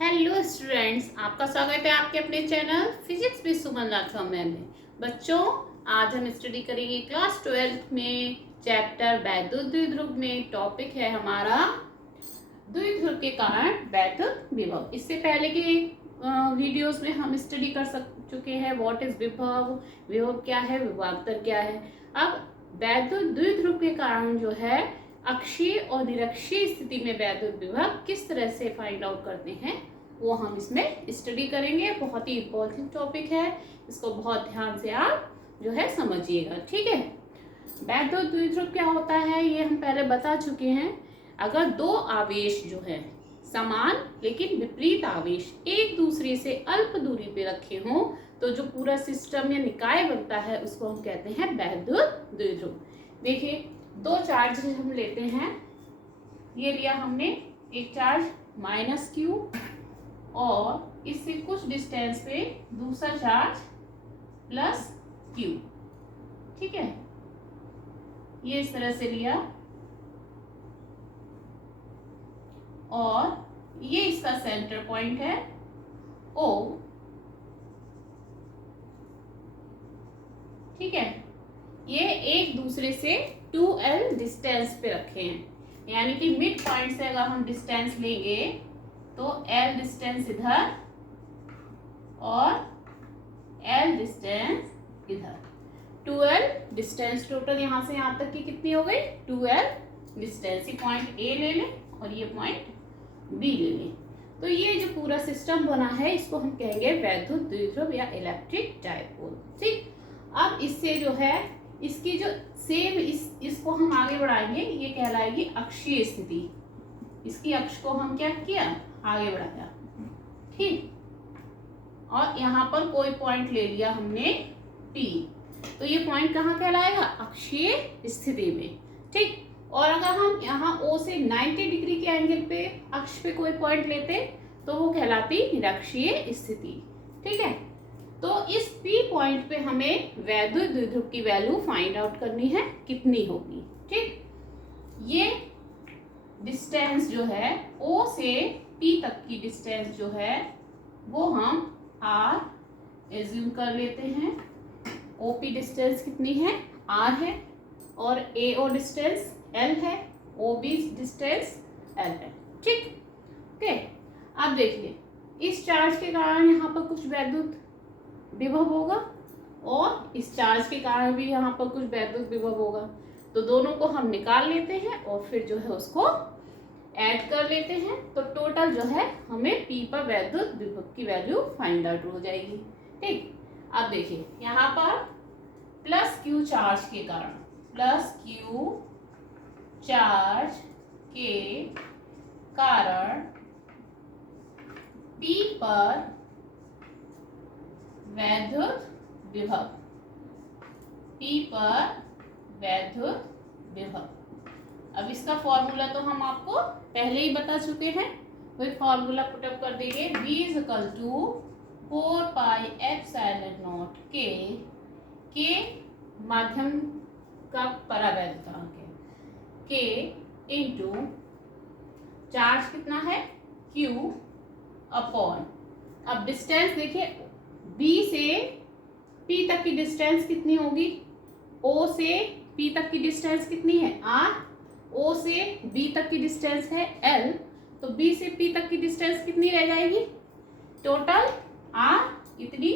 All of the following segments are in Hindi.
हेलो स्टूडेंट्स, आपका स्वागत है आपके अपने channel physics with Suman Rathore ma'am में। बच्चों, आज हम स्टडी करेंगे क्लास 12 में चैप्टर वैद्युत द्विध्रुव में। टॉपिक है हमारा द्विध्रुव के कारण वैद्युत विभव। इससे पहले के वीडियोस में हम स्टडी कर चुके हैं व्हाट इज विभव, विभव क्या है, विभवांतर क्या है। अब वैद्युत द्विध्रुव के कारण जो है अक्षीय और निरक्षीय स्थिति में वैद्युत विभव किस तरह से फाइंड आउट करते हैं वो हम इसमें स्टडी करेंगे। बहुत ही इंपॉर्टेंट टॉपिक है, इसको बहुत ध्यान से आप जो है समझिएगा, ठीक है। वैद्युत द्विध्रुव क्या होता है ये हम पहले बता चुके हैं। अगर दो आवेश जो है समान लेकिन विपरीत आवेश एक दूसरे से अल्प दूरी पे रखे हों तो जो पूरा सिस्टम या निकाय बनता है उसको हम कहते हैं वैद्युत द्विध्रुव। देखिए, दो चार्ज हम लेते हैं। ये लिया हमने एक चार्ज -q और इससे कुछ डिस्टेंस पे दूसरा चार्ज +q, ठीक है। ये इस तरह से लिया और ये इसका सेंटर पॉइंट है O, ठीक है। ये एक दूसरे से 2l डिस्टेंस पे रखे हैं, यानी कि मिड पॉइंट से अगर हम डिस्टेंस लेंगे तो l डिस्टेंस इधर और l डिस्टेंस इधर, 2l डिस्टेंस। टोटल यहां से यहां तक की कितनी हो गई? 2l distance. ये पॉइंट A ले लें और ये पॉइंट B ले लें। तो ये जो पूरा सिस्टम बना है इसको हम कहेंगे वैद्युत द्विध्रुव या इलेक्ट्रिक डायपोल, ठीक। अब इससे जो है इसकी जो सेम इसको हम आगे बढ़ाएंगे, ये कहलाएगी अक्षीय स्थिति। इसकी अक्ष को हम क्या किया? आगे बढ़ाया, ठीक। और यहाँ पर कोई पॉइंट ले लिया हमने P, तो ये पॉइंट कहाँ कहलाएगा? अक्षीय स्थिति में, ठीक। और अगर हम यहाँ O से 90 डिग्री के एंगल पे अक्ष पे कोई पॉइंट लेते तो वो कहलाती निरक्षीय स्थिति, ठीक है। तो इस P पॉइंट पे हमें वैद्युत द्विध्रुव की वैल्यू फाइंड आउट करनी है, कितनी होगी, ठीक। ये डिस्टेंस जो है O से P तक की डिस्टेंस जो है वो हम R एज्यूम कर लेते हैं। OP डिस्टेंस कितनी है? R है और AO डिस्टेंस L है, OB डिस्टेंस L है, ठीक, ओके। अब देखिए, इस चार्ज के कारण यहाँ पर कुछ वैद्युत विभव होगा और इस चार्ज के कारण भी यहाँ पर कुछ वैद्युत विभव होगा। तो दोनों को हम निकाल लेते हैं और फिर जो है उसको ऐड कर लेते हैं, तो टोटल जो है हमें P पर वैद्युत विभव की वैल्यू फाइंड आउट हो जाएगी, ठीक। अब देखिए, यहाँ पर +q चार्ज के कारण, +q चार्ज के कारण P पर वैद्युत विभव, P पर वैद्युत विभव। अब इसका फॉर्मूला तो हम आपको पहले ही बता चुके हैं, वही फॉर्मूला पुटअप कर देंगे। V = 4πε0 के माध्यम का परावैद्युतांक है, K इंटू चार्ज कितना है? Q अपॉन, अब डिस्टेंस देखिए B से P तक की डिस्टेंस कितनी होगी? O से P तक की डिस्टेंस कितनी है? R। O से B तक की डिस्टेंस है L, तो B से P तक की डिस्टेंस कितनी रह जाएगी? टोटल R इतनी,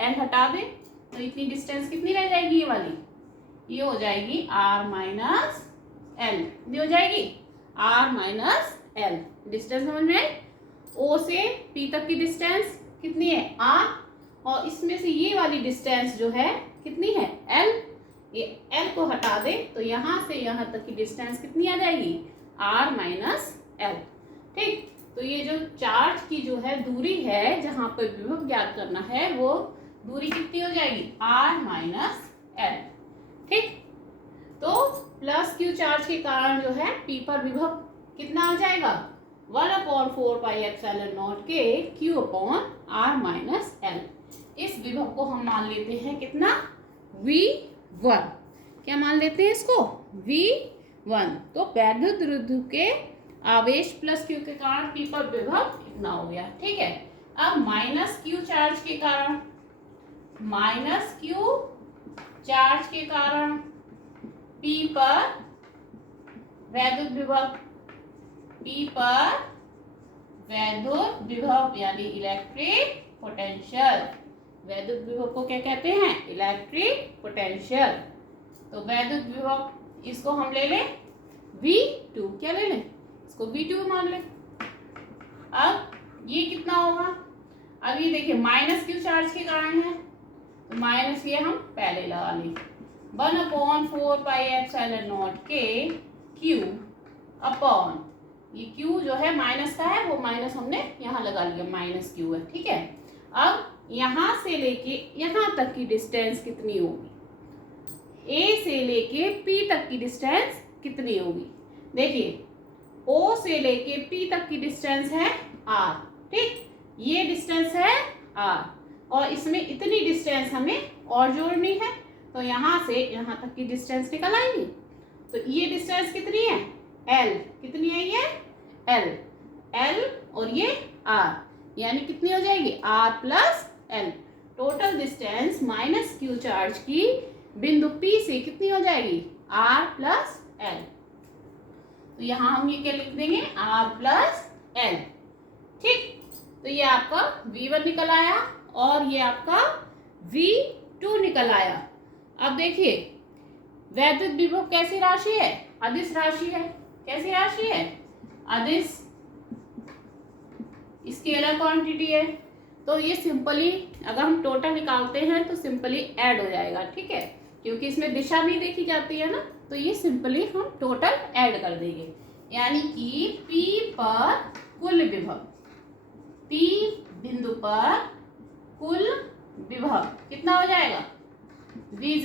L हटा दें तो इतनी डिस्टेंस कितनी रह जाएगी? ये वाली, ये हो जाएगी R माइनस L, ये हो जाएगी R माइनस L। डिस्टेंस समझ में आई? O से P तक की डिस्टेंस कितनी है? R, और इसमें से ये वाली डिस्टेंस जो है कितनी है? L। ये L को हटा दे तो यहाँ से यहाँ तक की डिस्टेंस कितनी आ जाएगी? R माइनस L, ठीक। तो ये जो चार्ज की जो है दूरी है जहाँ पर विभव ज्ञात करना है वो दूरी कितनी हो जाएगी? R माइनस L, ठीक। तो +q चार्ज के कारण जो है P पर विभव कितना आ जाएगा? 1/4πε0 के Q upon R minus L। इस विभव को हम मान लेते हैं कितना? V1। क्या मान लेते हैं इसको? V1। तो वैद्युत द्विध्रुव के आवेश +q के कारण P पर विभव उतना हो गया। ठीक है, अब माइनस क्यू चार्ज के कारण, माइनस क्यू चार्ज के कारण P पर वैद्युत विभव, P पर वैद्युत विभव यानी इलेक्ट्रिक पोटेंशियल। वैद्युत विभव को क्या कहते हैं? Electric potential. तो वैद्युत विभव इसको हम ले लें V2, क्या ले लें? इसको V2 मान लें। अब ये कितना होगा? अब ये देखिए माइनस क्यू चार्ज के कारण है, तो माइनस ये हम पहले लगा लें, 1/4πε0 के क्यू अपॉन, ये क्यू जो है माइनस का है, वो माइनस हमने यहाँ लगा लिया, माइनस क्यू है। ठीक है, अब यहाँ से लेके यहाँ तक की डिस्टेंस कितनी होगी? ए से लेके पी तक की डिस्टेंस कितनी होगी? देखिए ओ से लेके पी तक की डिस्टेंस है आर। ठीक, ये डिस्टेंस है आर और इसमें इतनी डिस्टेंस हमें और जोड़नी है, तो यहाँ से यहाँ तक की डिस्टेंस निकल आएगी। तो ये डिस्टेंस कितनी है? एल। कितनी है ये? एल। एल और ये आर, यानी कितनी हो जाएगी? R plus L. Total distance minus Q charge की बिंदु P से कितनी हो जाएगी? R plus L. तो यहाँ हम ये क्या लिख देंगे? R plus L. ठीक, तो ये आपका V1 निकल आया और ये आपका V2 निकल आया। अब देखिए वैद्युत विभव कैसी राशि है? अदिश राशि है। कैसी राशि है? अदिश स्केलर क्वांटिटी है। तो ये सिंपली अगर हम टोटल निकालते हैं तो सिंपली ऐड हो जाएगा। ठीक है, क्योंकि इसमें दिशा नहीं देखी जाती है ना, तो ये सिंपली हम टोटल ऐड कर देंगे, यानी कि P पर कुल विभव, P बिंदु पर कुल विभव कितना हो जाएगा? V =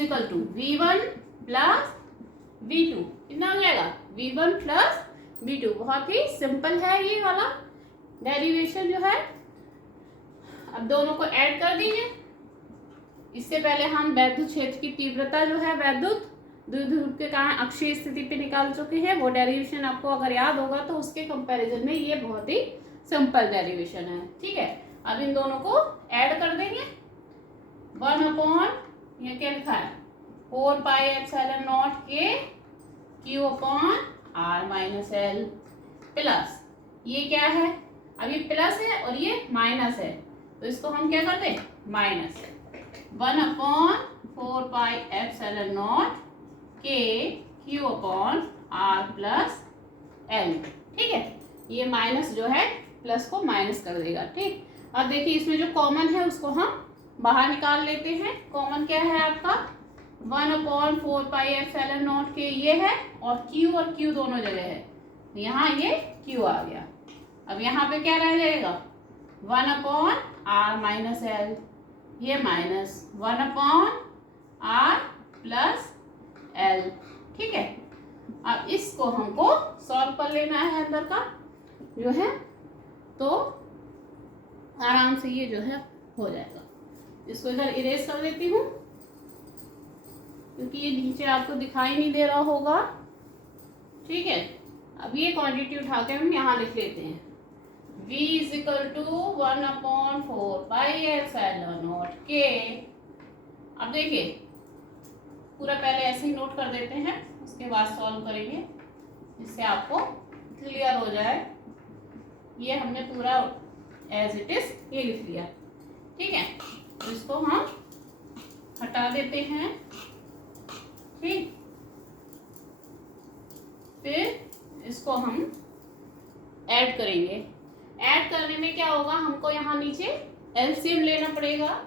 V1 plus V2। कितना हो जाएगा? V1 plus V2। बहुत ही सिंपल है ये वाला डेरिवेशन जो है। अब दोनों को ऐड कर दीजिए। इससे पहले हम वैद्युत क्षेत्र की तीव्रता जो है वैद्युत द्विध्रुव के कारण अक्षीय स्थिति पे निकाल चुके हैं। वो डेरिवेशन आपको अगर याद होगा तो उसके कंपैरिजन में ये बहुत ही सिंपल डेरिवेशन है। ठीक है, अब इन दोनों को ऐड कर देंगे। 1/, ये क्या लिखा है? 4πε0 के Q upon R minus L plus, ये क्या है? अब ये प्लस है और ये माइनस है, तो इसको हम क्या कर दें? माइनस। 1/4πε0 के Q upon R plus L. ठीक है, ये माइनस जो है प्लस को माइनस कर देगा। ठीक, अब देखिए इसमें जो कॉमन है उसको हम बाहर निकाल लेते हैं। कॉमन क्या है आपका? 1/4πε0 के ये है और क्यू दोनों जगह है, यहाँ ये क्यू आ गया। अब यहाँ पे क्या रह जाएगा? 1/r माइनस एल, ये माइनस 1/r प्लस एल। ठीक है, अब इसको हमको सॉल्व कर लेना है अंदर का जो है, तो आराम से ये जो है हो जाएगा। इसको इधर इरेज कर देती हूँ क्योंकि ये नीचे आपको दिखाई नहीं दे रहा होगा। ठीक है, अब ये क्वांटिटी उठा के हम यहाँ लिख लेते हैं। V = 1/4πε0 के, अब देखिए पूरा पहले ऐसे ही नोट कर देते हैं, उसके बाद सॉल्व करेंगे जिससे आपको क्लियर हो जाए। ये हमने पूरा एज इट इज ये लिख लिया। ठीक है, तो इसको हम हटा देते हैं। ठीक, फिर इसको हम ऐड करेंगे। ऐड करने में क्या होगा? हमको यहाँ नीचे एलसीएम लेना पड़ेगा।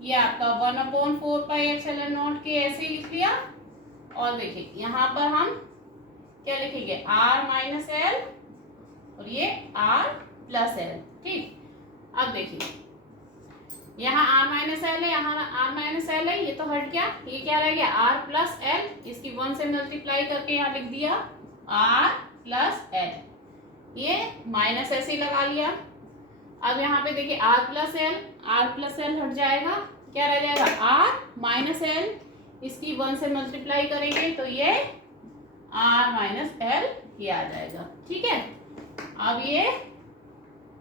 ये आपका 1/4πε0 के ऐसे ही लिख लिया और देखिए यहाँ पर हम क्या लिखेंगे? r माइनस एल और ये r प्लस एल। ठीक, अब देखिए यहाँ r माइनस एल है, यहाँ r माइनस एल है, ये तो हट गया। ये क्या रह गया? r प्लस एल, इसकी 1 से मल्टीप्लाई करके यहाँ लिख दिया r प्लस एल, ये माइनस ऐसे ही लगा लिया। अब यहाँ पे देखिए r प्लस एल हट जाएगा, क्या रह जाएगा? r माइनस एल, इसकी 1 से मल्टीप्लाई करेंगे तो ये r माइनस एल ये आ जाएगा। ठीक है, अब ये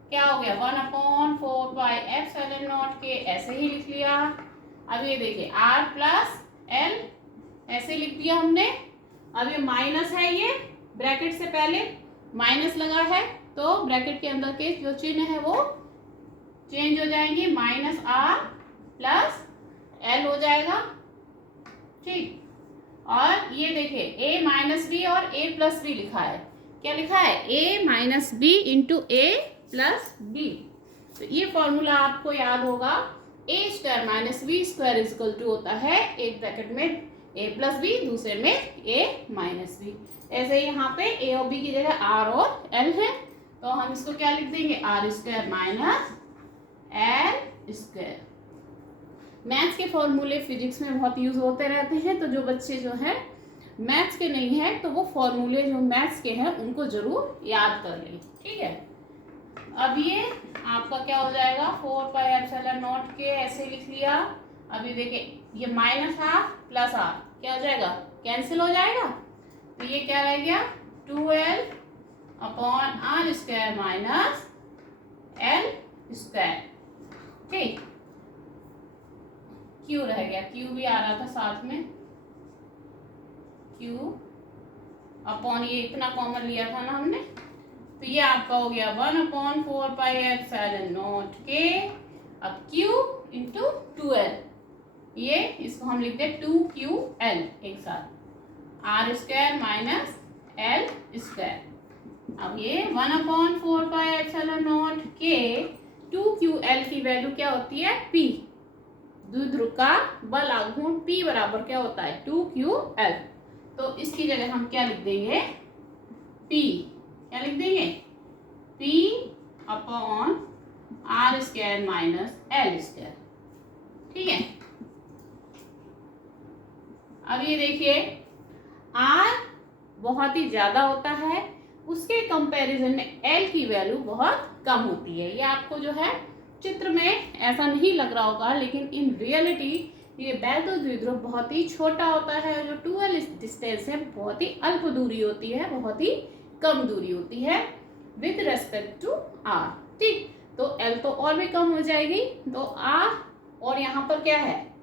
क्या हो गया 1/4 के, ऐसे ही लिख लिया। अब ये देखिए r प्लस एल ऐसे लिख दिया हमने। अब ये माइनस है, ये ब्रैकेट से पहले माइनस लगा है तो ब्रैकेट के अंदर के जो चिन्ह है वो चेंज हो जाएंगे, माइनस आर प्लस एल हो जाएगा। ठीक, और ये देखिए a माइनस बी और a प्लस बी लिखा है। क्या लिखा है? a minus B into A plus B. तो ये फॉर्मूला आपको याद होगा, a square minus B square is equal to होता है एक ब्रैकेट में a प्लस बी, दूसरे में a माइनस बी। ऐसे ही यहाँ पे a और b की जगह r और l है, तो हम इसको क्या लिख देंगे? r square minus l square. Maths के फॉर्मूले फिजिक्स में बहुत यूज होते रहते हैं, तो जो बच्चे जो है मैथ्स के नहीं है तो वो फॉर्मूले जो मैथ्स के हैं उनको जरूर याद कर लें। ठीक है, अब ये आपका क्या हो जाएगा 4πε0 के, ऐसे लिख लिया। अभी देखिए ये माइनस आर प्लस आर क्या हो जाएगा? कैंसिल हो जाएगा। तो ये क्या रह गया 2l upon R square minus L square. ठीक, क्यू रह गया, क्यू भी आ रहा था साथ में, क्यू अपॉन ये इतना कॉमन लिया था ना हमने, तो ये आपका हो गया 1/4πε0 के। अब q इंटू 2l, ये इसको हम लिखते हैं 2ql एक साथ, r square minus l square. अब ये 1/4πε0 के 2ql की वैल्यू क्या होती है? p, द्विध्रुव का बल आघूर्ण P बराबर क्या होता है? 2ql। तो इसकी जगह हम क्या लिख देंगे? P, क्या लिख देंगे? P upon R square minus L square. ठीक है, अब ये देखिए R बहुत ही ज्यादा होता है, उसके कंपैरिजन में L की वैल्यू बहुत कम होती है। ये आपको जो है चित्र में ऐसा नहीं लग रहा होगा, लेकिन इन रियलिटी ये वैध द्विध्रुव बहुत ही छोटा होता है। जो 2l डिस्टेंस है बहुत ही अल्प दूरी होती है, बहुत ही कम दूरी होती है विद रेस्पेक्ट टू r। ठीक, तो l तो और भी कम हो जाएगी, तो r और यहाँ पर क्या है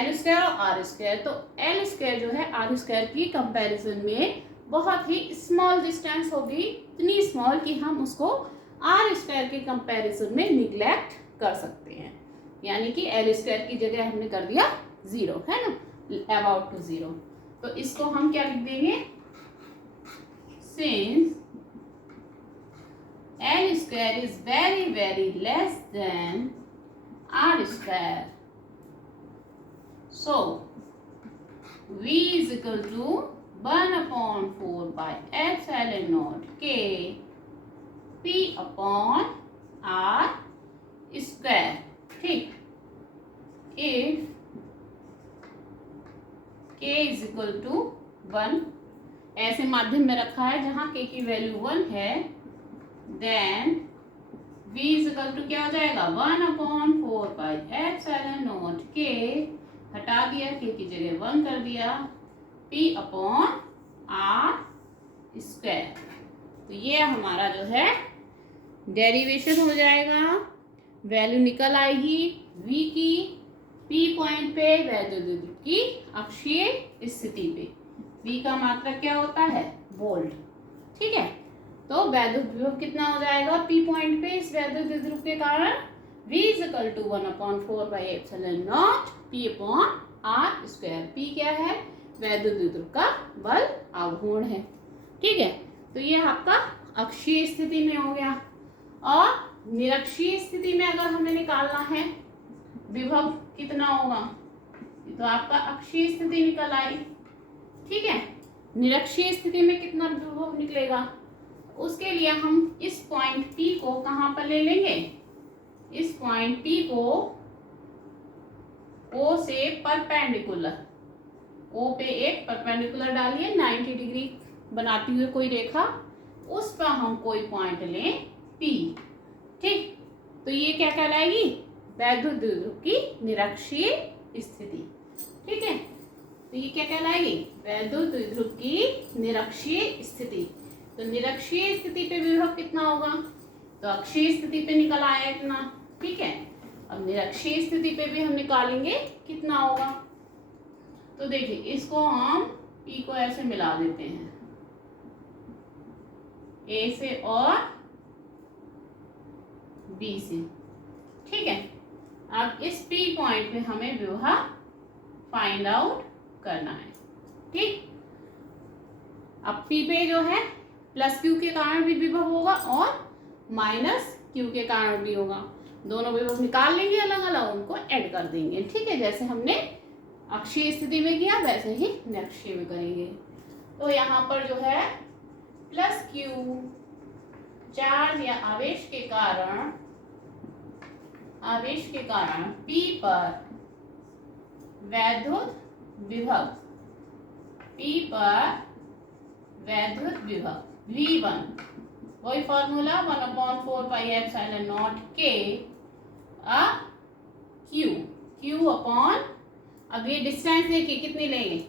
l स्क्वायर और आर स्क्वायर, तो l स्क्वायर जो है आर स्क्वायर की कंपैरिजन में बहुत ही स्मॉल डिस्टेंस होगी, इतनी स्मॉल कि हम उसको आर स्क्वायर के कंपैरिजन में निग्लेक्ट कर सकते हैं। यानी कि एल स्क्वायर की जगह हमने कर दिया 0, है ना, अबाउट टू 0। तो इसको हम क्या लिख देंगे? Since L square is very very less than R square, so v is equal to 1/4πε0 के P अपॉन आर स्क्वायर। ठीक, if k is equal to 1, ऐसे माध्यम में रखा है जहां k की वैल्यू 1 है, then v is equal to क्या हो जाएगा 1/4πε0 के, हटा दिया k की जगह 1 कर दिया, P अपॉन आर स्क्वायर। तो ये हमारा जो है डेरिवेशन हो जाएगा, वैल्यू निकल आएगी v की p पॉइंट पे वैध द्विध्रुव की अक्षीय स्थिति पे। v का मात्रक क्या होता है? वोल्ट। ठीक है, तो वैध द्विध्रुव कितना हो जाएगा p पॉइंट पे इस वैध द्विध्रुव के कारण? v is equal to 1/4πε0 p upon R square. p क्या है? वैध द्विध्रुव का बल आघूर्ण है। ठीक है, तो ये आपका अक्षीय स्थिति में हो गया। और निरक्षीय स्थिति में अगर हमें निकालना है विभव कितना होगा, तो आपका अक्षीय स्थिति निकल आई। ठीक है, निरक्षीय स्थिति में कितना विभव निकलेगा, उसके लिए हम इस पॉइंट P को कहाँ पर ले लेंगे? इस पॉइंट P को O से परपेंडिकुलर, O पे एक परपेंडिकुलर डालिए 90 डिग्री बनाती हुई कोई रेखा, उस पर हम कोई पॉइंट लें P। ठीक, तो ये क्या कहलाएगी? वैध द्विध्रुव की निरक्षीय स्थिति। ठीक है, तो ये क्या कहलाएगी? वैध द्विध्रुव की निरक्षीय स्थिति। तो निरक्षीय स्थिति पे विभव कितना होगा? तो अक्षीय स्थिति पे निकल आया इतना, ठीक है। अब निरक्षीय स्थिति पे भी हम निकालेंगे कितना होगा। तो देखिए इसको हम P को ऐसे मिला देते हैं A से और B से, ठीक है। अब इस P पॉइंट पे हमें विभव फाइंड आउट करना है, ठीक। अब P पे जो है प्लस Q के कारण भी विभव होगा और माइनस Q के कारण भी होगा। दोनों विभव निकाल लेंगे अलग अलग, उनको ऐड कर देंगे, ठीक है। जैसे हमने अक्षीय स्थिति में किया वैसे ही निरक्षीय में करेंगे। तो यहाँ पर जो है प्लस Q चार्ज या आवेश के कारण P पर वैद्युत विभव V1, वही फॉर्मूला 1/4πε0 K Q अपॉन, अब ये डिस्टेंस देखिए कितनी लेंगे,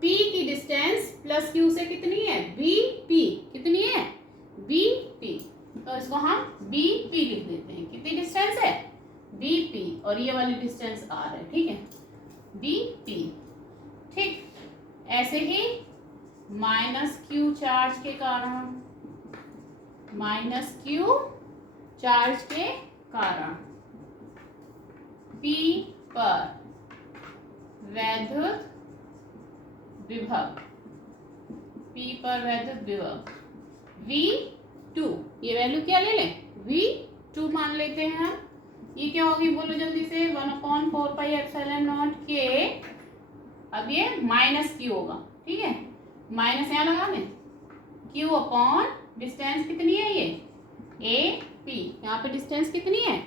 P की डिस्टेंस प्लस Q से कितनी है, BP, कितनी है BP, तो इसको हम BP लिख देते हैं। कितनी डिस्टेंस है BP, और ये वाली डिस्टेंस R है, ठीक है, BP, ठीक। ऐसे ही माइनस Q चार्ज के कारण P पर वैद्युत विभव V2, ये वैल्यू क्या ले लें, V2 मान लेते हैं हम। ये क्या होगी बोलो जल्दी से, 1/4πε0 K, अब ये माइनस Q होगा, ठीक है, माइनस यहाँ लगा दें, Q अपॉन डिस्टेंस कितनी है ये AP, यहाँ पे डिस्टेंस कितनी है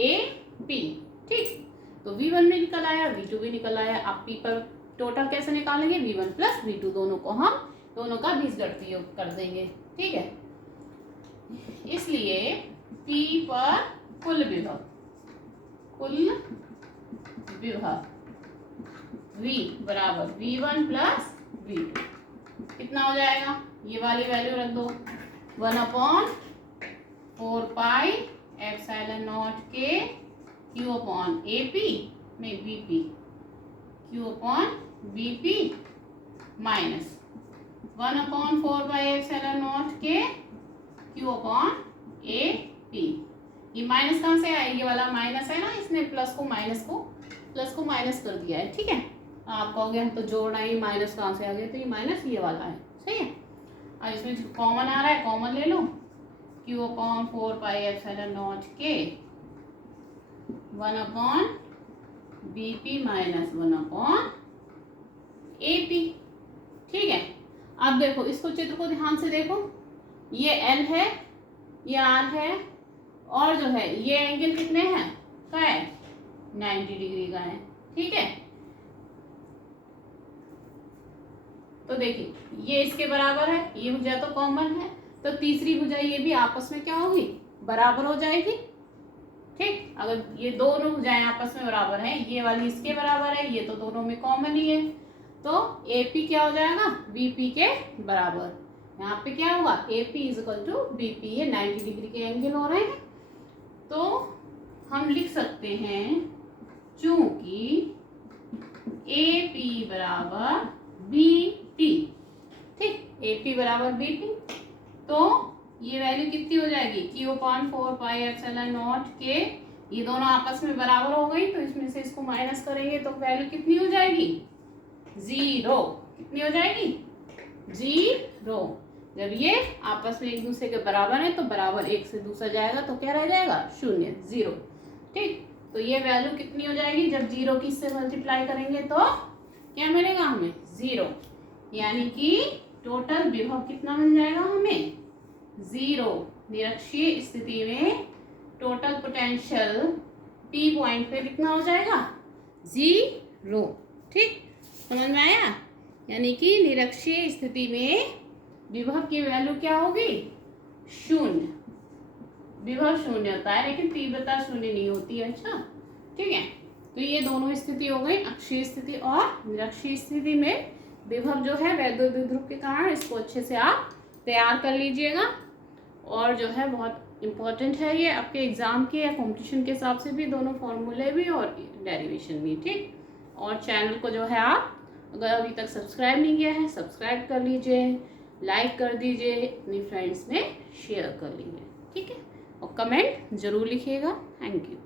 AP, ठीक। तो V1 भी निकल आया, V2 भी निकल आया। अब P पर टोटल कैसे निकालेंगे, V1 प्लस V2, दोनों का बीजगणितीय योग कर देंगे, ठीक है। इसलिए P पर कुल विभव V बराबर V1 प्लस V2, कितना हो जाएगा, ये वाली वैल्यू रख दो, 1/4πε0 K Q अपॉन AP, नहीं BP, Q upon BP minus 1/4πε0 K Q upon AP। ये माइनस कहाँ से आया, ये वाला माइनस है ना, इसने प्लस को माइनस कर दिया है, ठीक है। आप कहोगे हम तो जोड़ना ही, माइनस कहाँ से आ गया, तो ये माइनस ये वाला है, सही है। अब इसमें कॉमन आ रहा है, कॉमन ले लो, Q upon 4πε0 K 1/BP minus 1/AP, ठीक है। अब देखो इसको, चित्र को ध्यान से देखो, ये L है, ये R है, और जो है ये एंगल कितने हैं का है, 90 डिग्री का है, ठीक है। तो देखिए ये इसके बराबर है, ये भुजा तो कॉमन है, तो तीसरी भुजा ये भी आपस में क्या होगी, बराबर हो जाएगी, ठीक। अगर ये दोनों भुजाएं आपस में बराबर हैं, ये वाली इसके बराबर है, ये तो दोनों में कॉमन ही है, तो AP क्या हो जाएगा, BP के बराबर। यहाँ पे क्या होगा, AP इक्वल टू BP, ये 90 डिग्री के एंगल हो रहे हैं। तो हम लिख सकते हैं, चूंकि AP बराबर BT, ठीक, AP बराबर BT, तो ये वैल्यू कितनी हो जाएगी, Q अपॉन 4πε0 K, ये दोनों आपस में बराबर हो गई, तो इसमें से इसको माइनस करेंगे तो वैल्यू कितनी हो जाएगी, 0, कितनी हो जाएगी, 0। जब ये आपस में एक दूसरे के बराबर है तो बराबर एक से दूसरा जाएगा तो क्या रह जाएगा, 0, 0, ठीक। तो ये वैल्यू कितनी हो जाएगी, जब 0 की इससे मल्टीप्लाई करेंगे तो क्या मिलेगा हमें, 0, यानी कि टोटल विभव कितना मिल जाएगा हमें, 0। निरक्षीय स्थिति में टोटल पोटेंशियल P पॉइंट पे कितना हो जाएगा, 0, ठीक, समझ में आया। यानी कि निरक्षीय स्थिति में विभव की वैल्यू क्या होगी, 0, विभव 0 होता है लेकिन तीव्रता 0 नहीं होती है, अच्छा, ठीक है। तो ये दोनों स्थिति हो गई, अक्षीय स्थिति और निरक्षीय स्थिति में विभव जो है वैद्युत द्विध्रुव के कारण, इसको अच्छे से आप तैयार कर लीजिएगा, और जो है बहुत इम्पॉर्टेंट है ये आपके एग्ज़ाम के या कॉम्पिटिशन के हिसाब से भी, दोनों फॉर्मूले भी और डेरिवेशन भी, ठीक। और चैनल को जो है आप अगर अभी तक सब्सक्राइब नहीं किया है सब्सक्राइब कर लीजिए, लाइक कर दीजिए, अपनी फ्रेंड्स में शेयर कर लीजिए, ठीक है। और कमेंट ज़रूर लिखिएगा। Thank you.